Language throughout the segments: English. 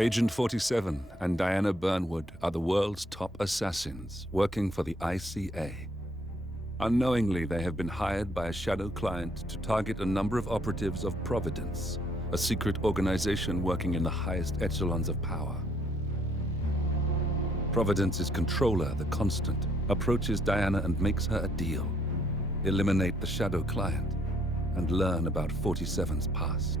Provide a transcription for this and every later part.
Agent 47 and Diana Burnwood are the world's top assassins working for the ICA. Unknowingly, they have been hired by a shadow client to target a number of operatives of Providence, a secret organization working in the highest echelons of power. Providence's controller, the Constant, approaches Diana and makes her a deal. Eliminate the shadow client and learn about 47's past.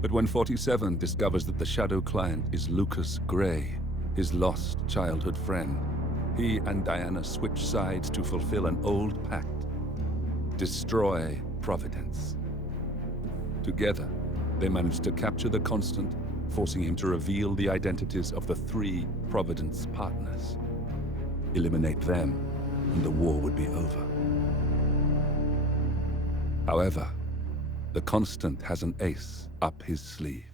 But when 47 discovers that the shadow client is Lucas Gray, his lost childhood friend, he and Diana switch sides to fulfill an old pact: destroy Providence. Together, they manage to capture the Constant, forcing him to reveal the identities of the 3 Providence partners. Eliminate them, and the war would be over. However, the Constant has an ace up his sleeve.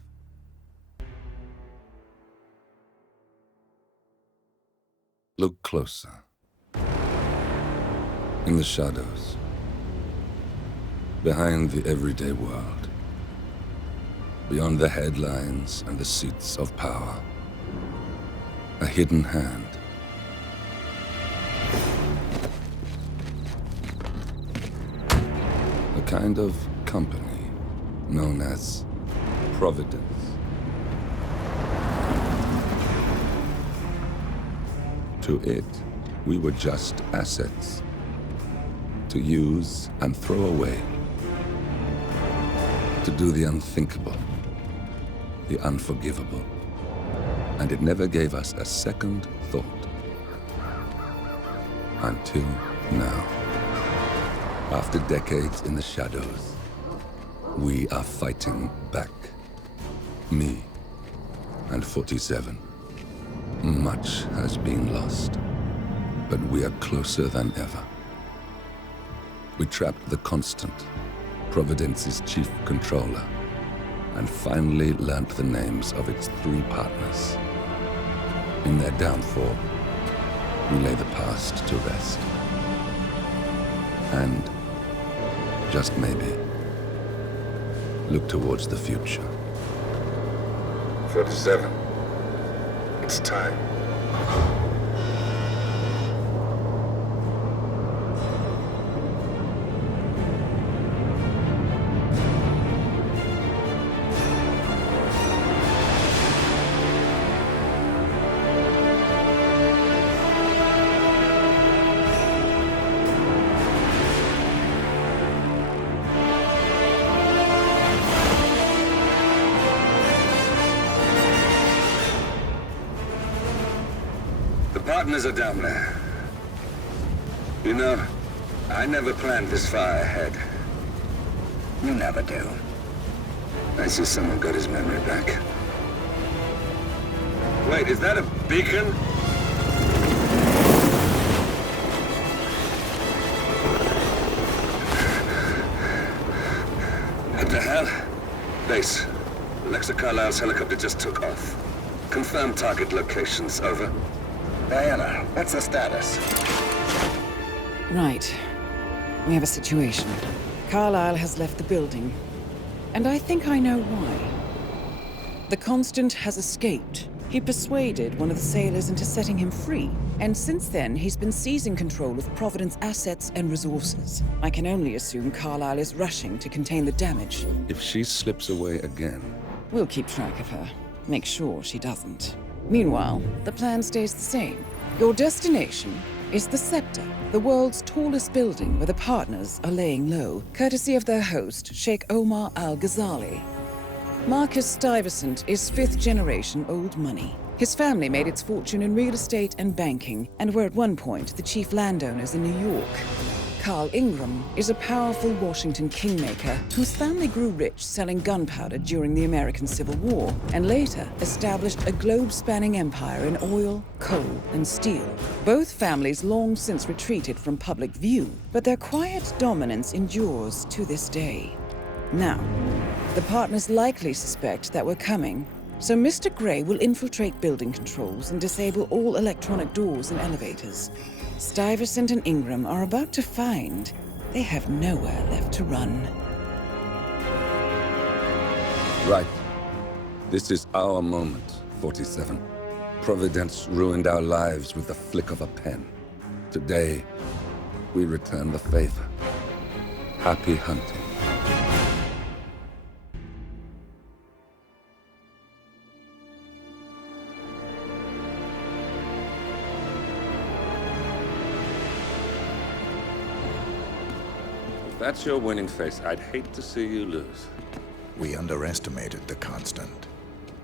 Look closer. In the shadows. Behind the everyday world. Beyond the headlines and the seats of power. A hidden hand. A kind of company known as Providence. To it, we were just assets. To use and throw away. To do the unthinkable. The unforgivable. And it never gave us a second thought. Until now. After decades in the shadows, we are fighting back. Me and 47. Much has been lost, but we are closer than ever. We trapped the Constant, Providence's chief controller, and finally learnt the names of its 3 partners. In their downfall, we lay the past to rest. And, just maybe, look towards the future. 47. It's time. Partners are down there. You know, I never planned this far ahead. You never do. I see someone got his memory back. Wait, is that a beacon? What the hell? Base. Alexa Carlisle's helicopter just took off. Confirm target locations, over. Diana, what's the status? Right. We have a situation. Carlisle has left the building. And I think I know why. The Constant has escaped. He persuaded one of the sailors into setting him free. And since then, he's been seizing control of Providence assets and resources. I can only assume Carlisle is rushing to contain the damage. If she slips away again... We'll keep track of her. Make sure she doesn't. Meanwhile, the plan stays the same. Your destination is the Scepter, the world's tallest building where the partners are laying low, courtesy of their host, Sheikh Omar Al-Ghazali. Marcus Stuyvesant is 5th-generation old money. His family made its fortune in real estate and banking, and were at one point the chief landowners in New York. Carl Ingram is a powerful Washington kingmaker whose family grew rich selling gunpowder during the American Civil War, and later established a globe-spanning empire in oil, coal, and steel. Both families long since retreated from public view, but their quiet dominance endures to this day. Now, the partners likely suspect that we're coming, so Mr. Gray will infiltrate building controls and disable all electronic doors and elevators. Stuyvesant and Ingram are about to find they have nowhere left to run. Right. This is our moment, 47. Providence ruined our lives with the flick of a pen. Today, we return the favor. Happy hunting. If that's your winning face, I'd hate to see you lose. We underestimated the Constant.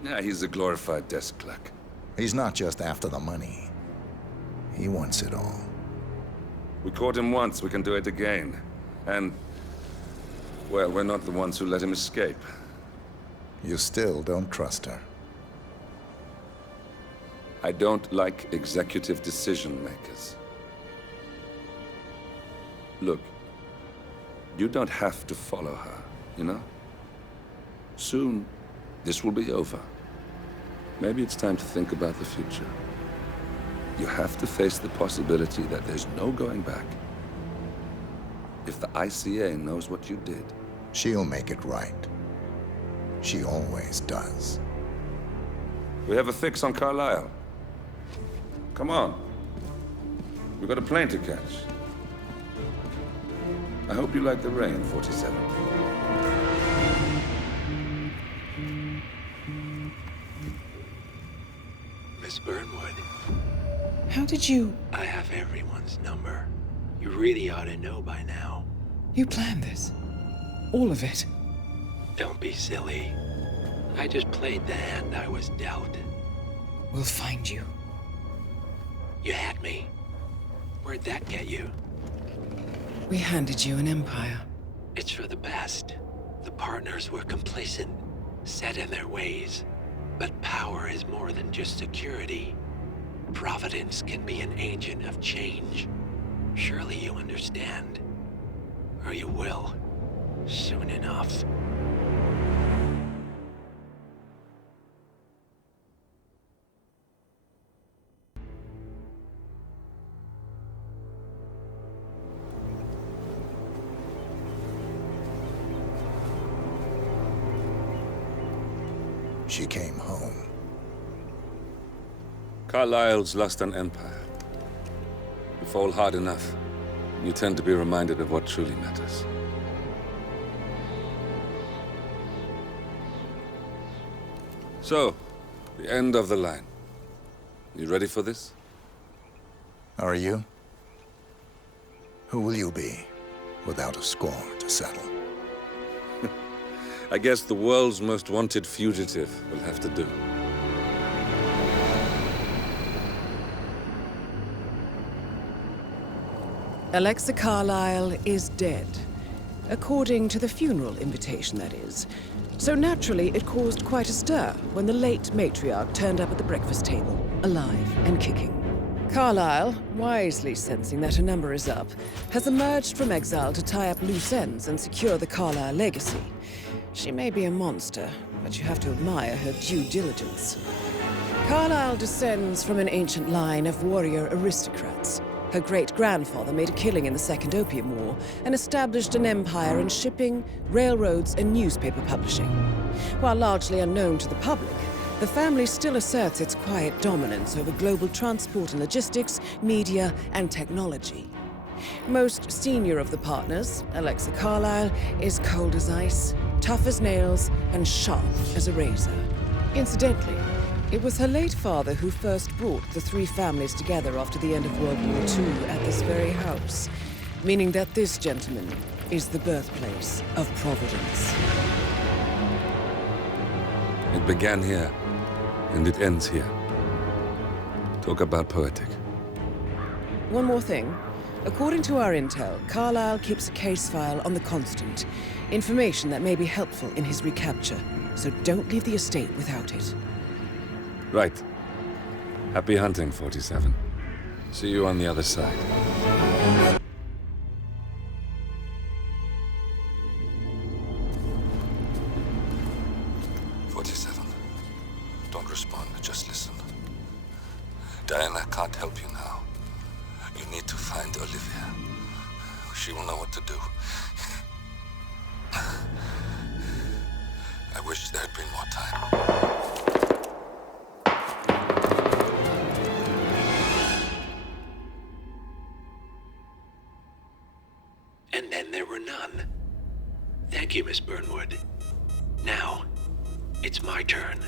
Yeah, he's a glorified desk clerk. He's not just after the money. He wants it all. We caught him once, we can do it again. And, well, we're not the ones who let him escape. You still don't trust her. I don't like executive decision makers. Look, you don't have to follow her, you know? Soon, this will be over. Maybe it's time to think about the future. You have to face the possibility that there's no going back. If the ICA knows what you did... She'll make it right. She always does. We have a fix on Carlisle. Come on. We've got a plane to catch. I hope you like the rain, 47. Miss Burnwood. How did you... I have everyone's number. You really ought to know by now. You planned this? All of it? Don't be silly. I just played the hand I was dealt. We'll find you. You had me. Where'd that get you? We handed you an empire. It's for the best. The partners were complacent, set in their ways. But power is more than just security. Providence can be an agent of change. Surely you understand. Or you will. Soon enough. She came home. Carlisle's lost an empire. You fall hard enough, you tend to be reminded of what truly matters. So, the end of the line. You ready for this? Are you? Who will you be, without a score to settle? I guess the world's most wanted fugitive will have to do. Alexa Carlisle is dead. According to the funeral invitation, that is. So naturally, it caused quite a stir when the late matriarch turned up at the breakfast table, alive and kicking. Carlisle, wisely sensing that her number is up, has emerged from exile to tie up loose ends and secure the Carlisle legacy. She may be a monster, but you have to admire her due diligence. Carlisle descends from an ancient line of warrior aristocrats. Her great-grandfather made a killing in the Second Opium War and established an empire in shipping, railroads, and newspaper publishing. While largely unknown to the public, the family still asserts its quiet dominance over global transport and logistics, media, and technology. Most senior of the partners, Alexa Carlisle, is cold as ice, tough as nails, and sharp as a razor. Incidentally, it was her late father who first brought the three families together after the end of World War II at this very house, meaning that this gentleman is the birthplace of Providence. It began here, and it ends here. Talk about poetic. One more thing. According to our intel, Carlisle keeps a case file on the Constant. Information that may be helpful in his recapture, so don't leave the estate without it. Right. Happy hunting, 47. See you on the other side. Don't respond, just listen. Diana can't help you now. You need to find Olivia. She will know what to do. I wish there'd been more time. And then there were none. Thank you, Miss Burnwood. Now, it's my turn.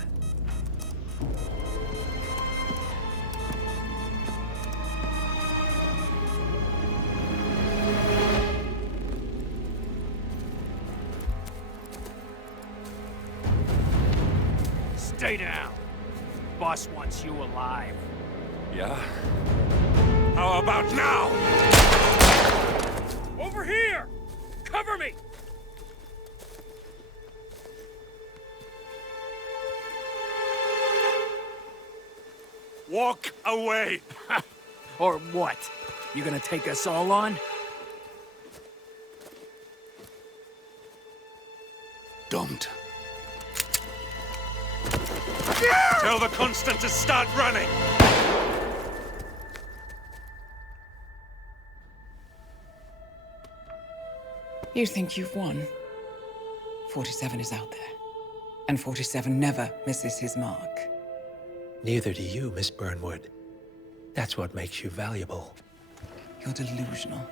Stay down. Boss wants you alive. Yeah? How about now? Over here! Cover me! Walk away! Or what? You gonna take us all on? Don't. Tell the Constant to start running! You think you've won? 47 is out there. And 47 never misses his mark. Neither do you, Miss Burnwood. That's what makes you valuable. You're delusional.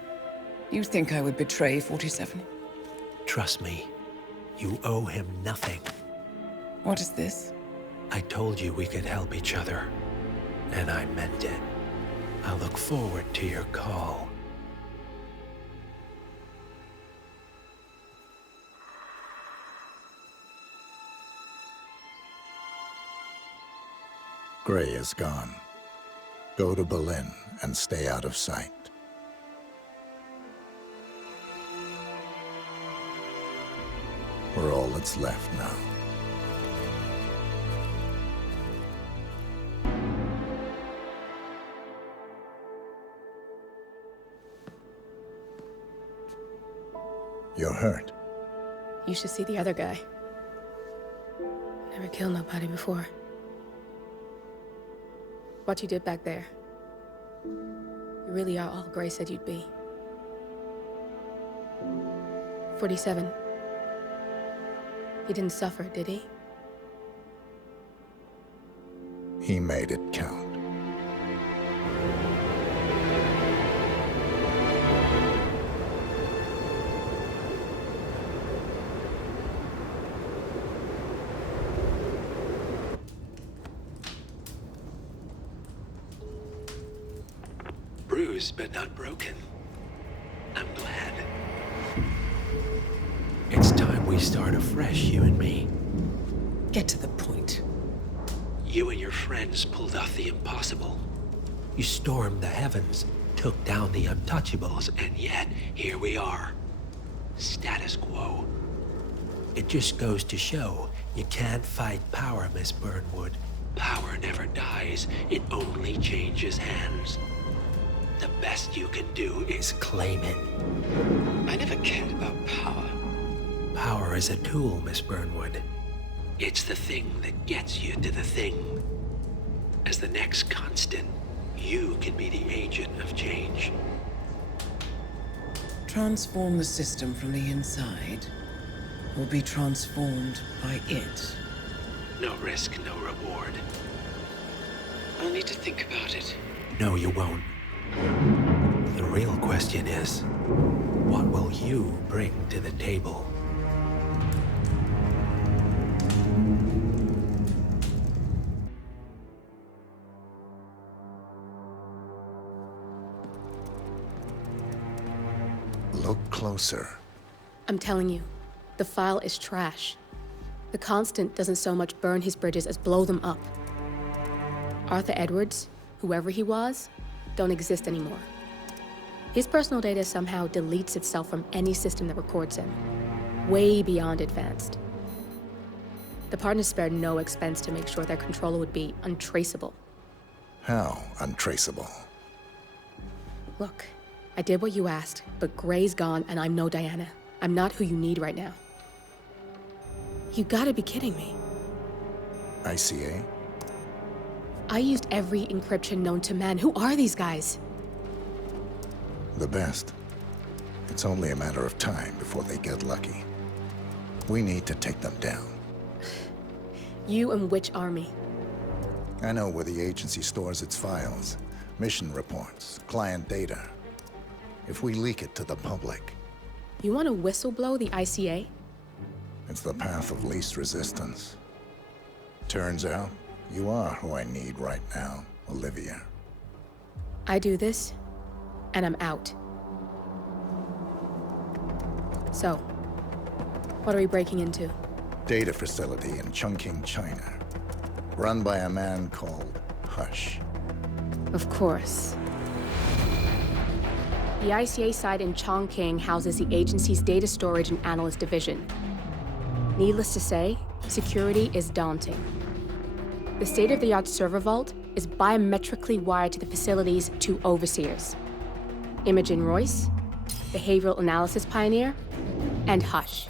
You think I would betray 47? Trust me, you owe him nothing. What is this? I told you we could help each other, and I meant it. I'll look forward to your call. Gray is gone. Go to Berlin and stay out of sight. We're all that's left now. You're hurt. You should see the other guy. Never killed nobody before. What you did back there. You really are all Gray said you'd be. 47. He didn't suffer, did he? He made it count. Bruised but not broken. I'm glad. It's time we start afresh, you and me. Get to the point. You and your friends pulled off the impossible. You stormed the heavens, took down the untouchables, and yet here we are. Status quo. It just goes to show you can't fight power, Miss Burnwood. Power never dies, it only changes hands. The best you can do is claim it. I never cared about power. Power is a tool, Miss Burnwood. It's the thing that gets you to the thing. As the next constant, you can be the agent of change. Transform the system from the inside, or be transformed by it. No risk, no reward. I'll need to think about it. No, you won't. The real question is, what will you bring to the table? Look closer. I'm telling you, the file is trash. The Constant doesn't so much burn his bridges as blow them up. Arthur Edwards, whoever he was, don't exist anymore. His personal data somehow deletes itself from any system that records him. Way beyond advanced. The partners spared no expense to make sure their controller would be untraceable. How untraceable? Look, I did what you asked, but Gray's gone and I'm no Diana. I'm not who you need right now. You gotta be kidding me. ICA? I used every encryption known to man. Who are these guys? The best. It's only a matter of time before they get lucky. We need to take them down. You and which army? I know where the agency stores its files, mission reports, client data. If we leak it to the public, You want to whistleblow the ICA? it's the path of least resistance. Turns out, you are who I need right now, Olivia. I do this, and I'm out. So, what are we breaking into? Data facility in Chongqing, China. Run by a man called Hush. Of course. The ICA site in Chongqing houses the agency's data storage and analyst division. Needless to say, security is daunting. The state-of-the-art server vault is biometrically wired to the facility's two overseers: Imogen Royce, behavioral analysis pioneer, and Hush,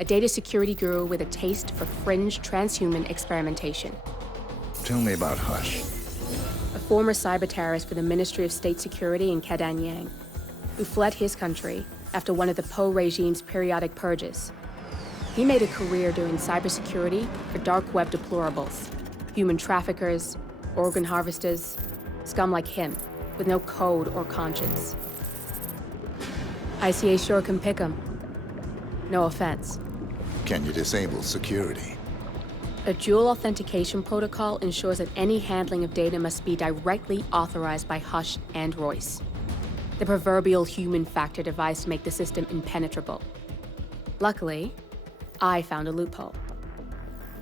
a data security guru with a taste for fringe transhuman experimentation. Tell me about Hush. A former cyber terrorist for the Ministry of State Security in Kadanyang, who fled his country after one of the Po regime's periodic purges. He made a career doing cybersecurity for dark web deplorables, human traffickers, organ harvesters, scum like him, with no code or conscience. ICA sure can pick 'em. No offense. Can you disable security? A dual authentication protocol ensures that any handling of data must be directly authorized by Hush and Royce, the proverbial human factor device to make the system impenetrable. Luckily, I found a loophole.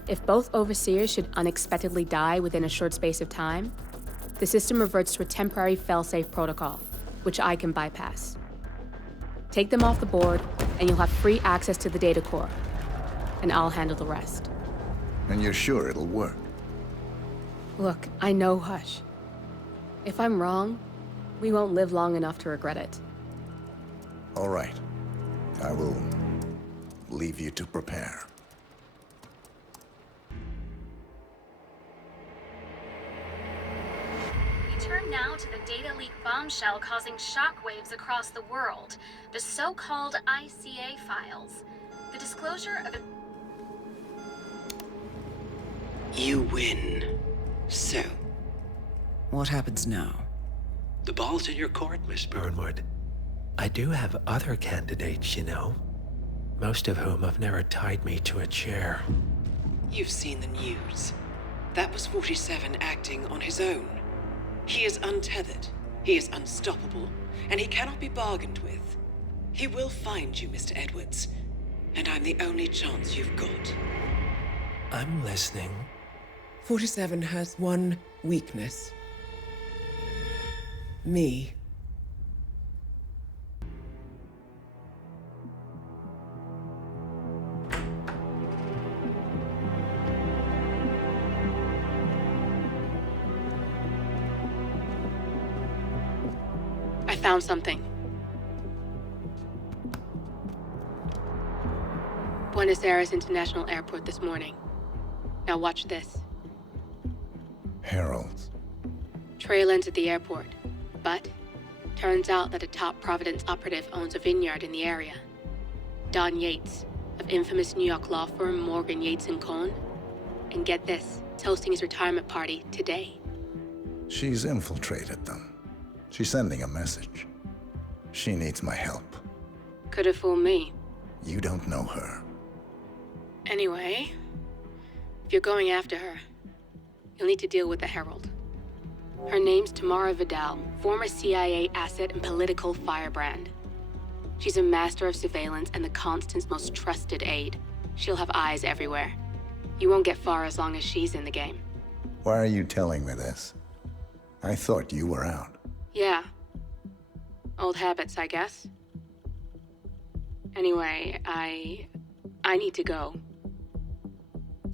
If both overseers should unexpectedly die within a short space of time, the system reverts to a temporary failsafe protocol, which I can bypass. Take them off the board, and you'll have free access to the data core, and I'll handle the rest. And you're sure it'll work? Look, I know Hush. If I'm wrong, we won't live long enough to regret it. All right. I will leave you to prepare. We turn now to the data leak bombshell causing shockwaves across the world, the so-called ICA files. The disclosure of You win. So, What happens now? the ball's in your court, Miss Burnwood. I do have other candidates, you know. Most of whom have never tied me to a chair. You've seen the news. That was 47 acting on his own. He is untethered, he is unstoppable, and he cannot be bargained with. He will find you, Mr. Edwards, and I'm the only chance you've got. I'm listening. 47 has one weakness. Me. I found something. Buenos Aires International Airport this morning. Now watch this. Heralds. Trail ends at the airport, but turns out that a top Providence operative owns a vineyard in the area. Don Yates, of infamous New York law firm Morgan, Yates & Cohn. And get this, is hosting his retirement party today. She's infiltrated them. She's sending a message. She needs my help. Could have fooled me. You don't know her. Anyway, if you're going after her, you'll need to deal with the Herald. Her name's Tamara Vidal, former CIA asset and political firebrand. She's a master of surveillance and the Constant's most trusted aide. She'll have eyes everywhere. You won't get far as long as she's in the game. Why are you telling me this? I thought you were out. Yeah. Old habits, I guess. Anyway, I need to go.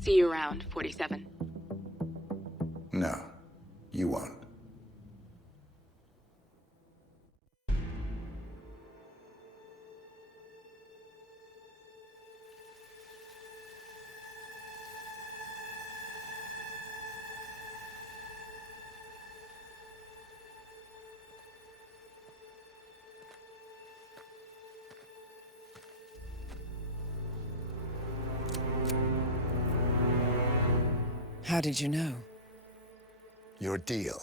See you around, 47. No, you won't. How did you know? Your deal.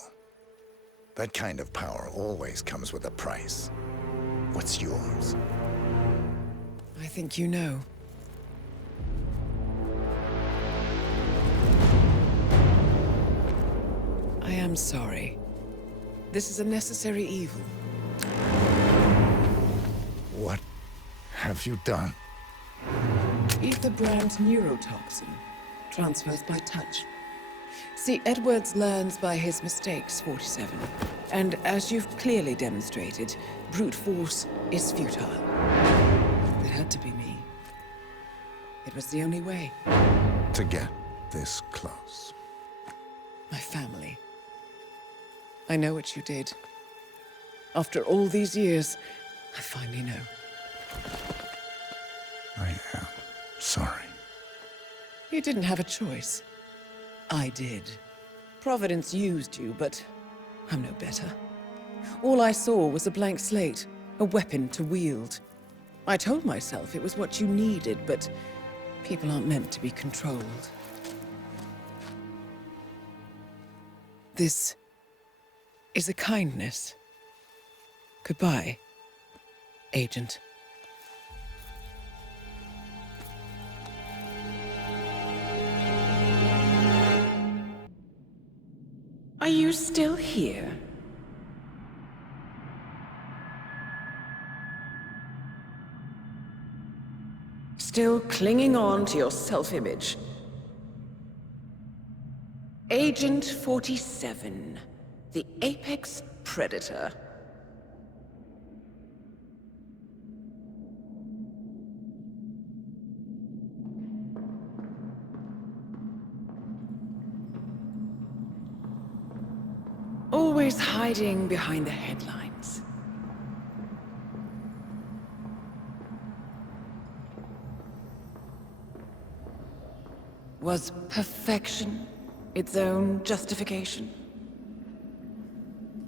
That kind of power always comes with a price. What's yours? I think you know. I am sorry. This is a necessary evil. What have you done? Ether brand neurotoxin. Transfers by touch. See, Edwards learns by his mistakes, 47. And as you've clearly demonstrated, brute force is futile. It had to be me. It was the only way. To get this close. My family. I know what you did. After all these years, I finally know. I am sorry. You didn't have a choice. I did. Providence used you, but I'm no better. All I saw was a blank slate, a weapon to wield. I told myself it was what you needed, but people aren't meant to be controlled. This is a kindness. Goodbye, Agent. Are you still here? Still clinging on to your self-image? Agent 47, the apex predator. Always hiding behind the headlines. Was perfection its own justification?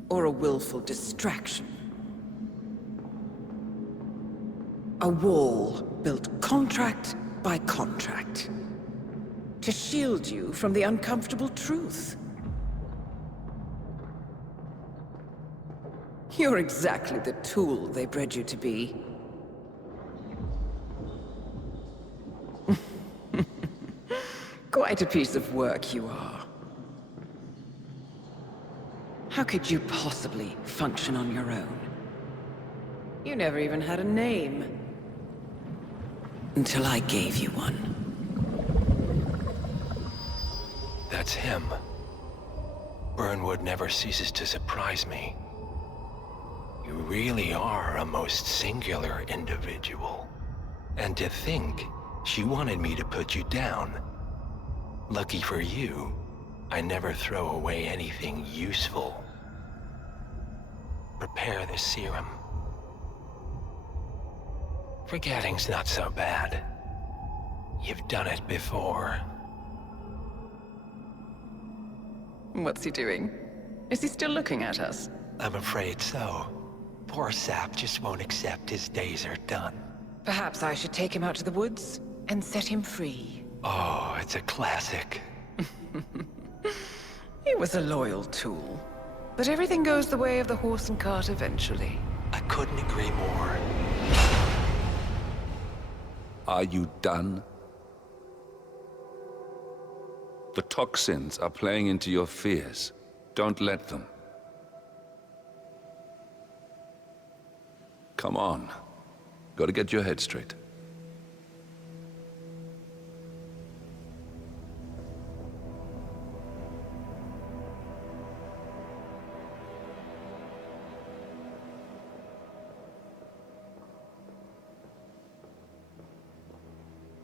Or a willful distraction? A wall built contract by contract to shield you from the uncomfortable truth. You're exactly the tool they bred you to be. Quite a piece of work you are. How could you possibly function on your own? You never even had a name. Until I gave you one. That's him. Burnwood never ceases to surprise me. You really are a most singular individual. And to think, she wanted me to put you down. Lucky for you, I never throw away anything useful. Prepare the serum. Forgetting's not so bad. You've done it before. What's he doing? Is he still looking at us? I'm afraid so. Poor sap just won't accept his days are done. Perhaps I should take him out to the woods and set him free. Oh, it's a classic. He was a loyal tool. But everything goes the way of the horse and cart eventually. I couldn't agree more. Are you done? The toxins are playing into your fears. Don't let them. Come on. Gotta get your head straight.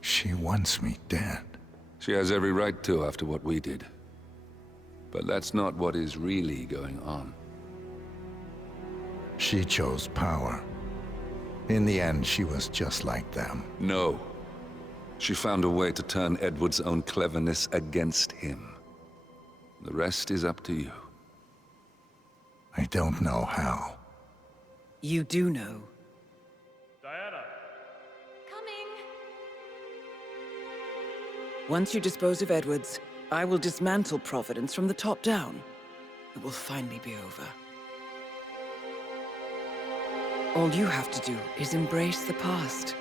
She wants me dead. She has every right to after what we did. But that's not what is really going on. She chose power. In the end, she was just like them. No. She found a way to turn Edward's own cleverness against him. The rest is up to you. I don't know how. You do know. Diana! Coming! Once you dispose of Edwards, I will dismantle Providence from the top down. It will finally be over. All you have to do is embrace the past.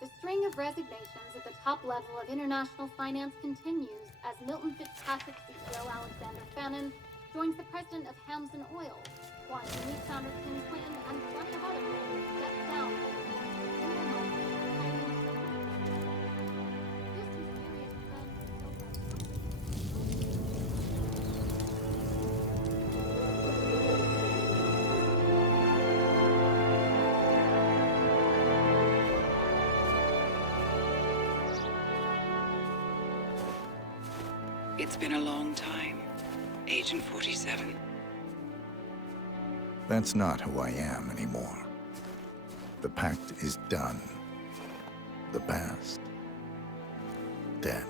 The string of resignations at the top level of international finance continues as Milton Fitzpatrick CEO Alexander Fannin joins the president of Hamson Oil, Quantum Leap founder Tim Quinn, and plenty of other people step down. It's been a long time, Agent 47. That's not who I am anymore. The pact is done. The past, dead.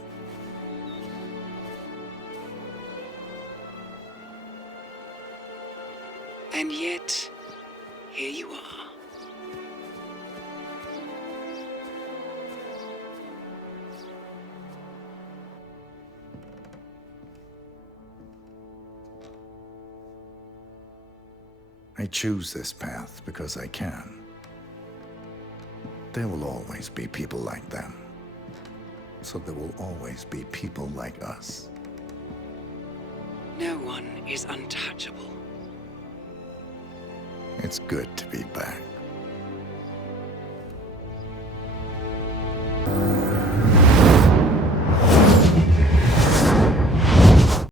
And yet, here you are. I choose this path because I can. There will always be people like them. So there will always be people like us. No one is untouchable. It's good to be back.